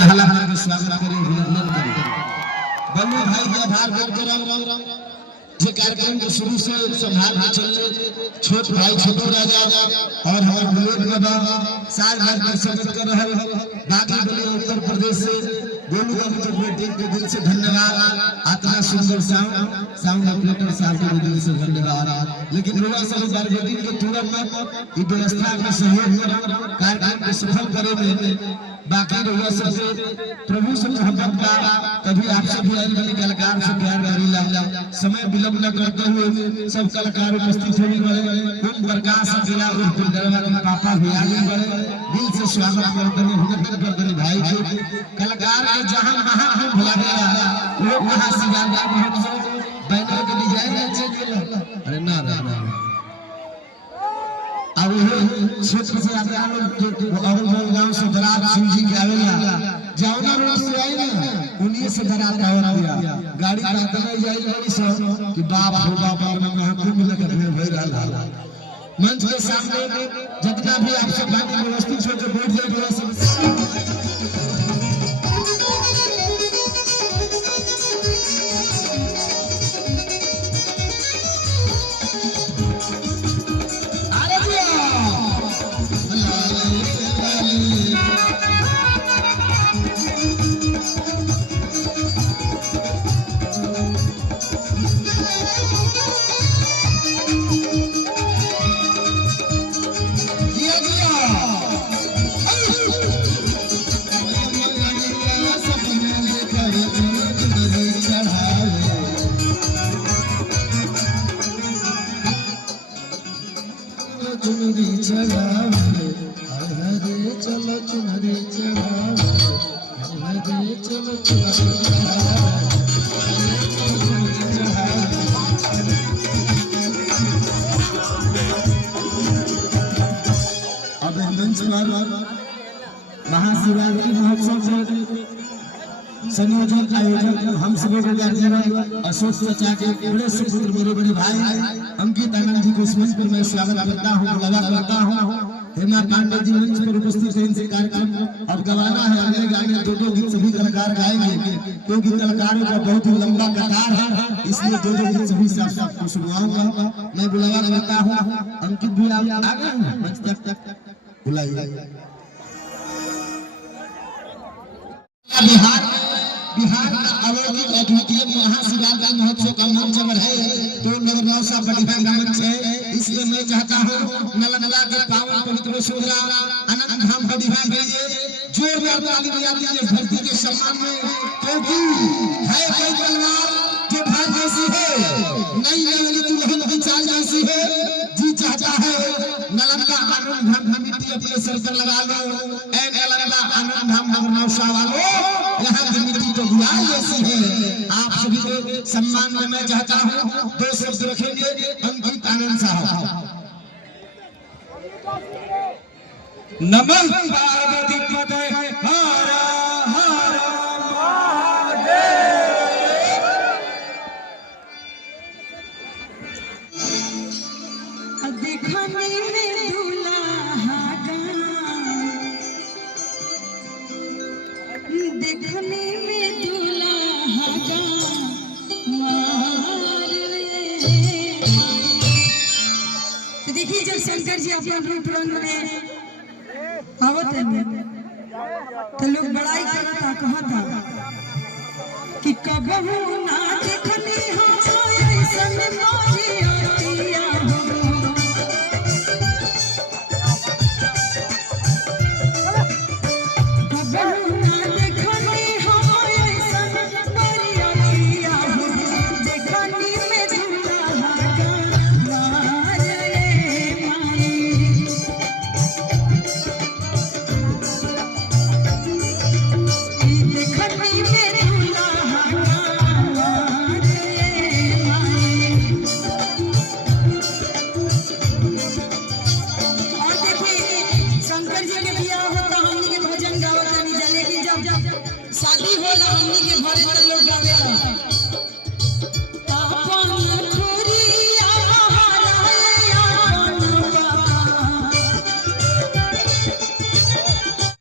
हला हला के स्वागत करे अभिनंदन करे बल्लू भाई के आभार व्यक्त कर जे कार्यक्रम के शुरू से संभाल के चले छोट भाई छोटू राजा और हमारे बुलेट बाबा साल भर में स्वागत कर रहल बाकी बोलिए उत्तर प्रदेश से गोलू बाबू के बेटी के दिल से धन्यवाद। इतना सुंदर साउंड ऑपरेटर साहब के दिल से धन्यवाद। लेकिन रोवा सब बारगेटी के तुरंत ई व्यवस्था में सहयोग कर कार्यक्रम को सफल करे में बाकी रोवा सब प्रभु से मोहब्बत का कभी आपसे भी आए कलाकार से प्यार करीला समय विलंब न करते हुए सब कलाकार उपस्थित होने वाले ओम प्रकाश जिला उर्फ दरबार में पापा भी आगे बढ़े दिल से स्वागत करते हैं अभिनंदन करते हैं भाई के कलाकार के जहां वहां हम भुला गया वो वहां सिंगार महोत्सव बैनर के डिजाइन अच्छे किया अरे ना ना अब क्षेत्र से आगे अगल बगल गांव से बरात सिंह जी के आवेला जावना रोड से आई ना उन्हीं से बरात आवा दिया गाड़ी का नहीं जाई बड़ी सो कि बाप हो बाप में कुंभ लेकर भई रहला मंच के सामने जितना भी आप सब बात व्यवस्थित हो के बैठ जाए चुनरी चढ़ावे हरे चलो चुनरी चढ़ावे हरे चलो अब मंच पर महाशिवरात्रि महोत्सव संयोजन आयोजन हम सभी को गार्जियन अशोक चाचा के बड़े सुपुत्र मेरे बड़े भाई अंकित आनंद जी को इस मंच पर मैं स्वागत करता हूँ बुलावा करता हूँ। हेमा पांडे जी मंच पर उपस्थित हैं। इनसे कार्यक्रम अब गवाना है अगले गाने दो गीत सभी कलाकार गाएंगे क्योंकि कलाकारों का बहुत ही लंबा कतार है इसलिए दो गीत सभी से आपको सुनवाऊंगा। मैं बुलावा करता हूँ अंकित भी आ गए मंच तक बुलाइए। बिहार का अलौकिक अद्वितीय महाशिवरात्रि महोत्सव का मंच है तो नवरसा बढ़िया मंच है इसलिए मैं चाहता हूँ नालंदा के पावन पवित्र सोहरा अनंत धाम बढ़िया के लिए जोरदार ताली बजाती है धरती के सम्मान में क्योंकि है कोई तलवार जो भाई जैसी है नहीं लगेगी दुल्हन की चाल जैसी है जी चाहता है नालंदा आनंद धाम कमेटी अपने सर पर लगा लो ए नालंदा आनंद धाम नवरसा वालों यहाँ कमेटी तो गुलाल जैसी है आप सभी को सम्मान में मैं चाहता हूँ दो शब्द रखेंगे अंकित आनंद साहब। नमः पार्वती पते हर हर महादेव। देखने में दुल्हा देखने में दुल्हा तो देखिए जब शंकर जी अपने रूप रंग में आवत है तो लोग बड़ाई करता कहता कि कबहू ना देखने हो ऐसन मोहिया शादी होला हमनी के घरे लोग गावेला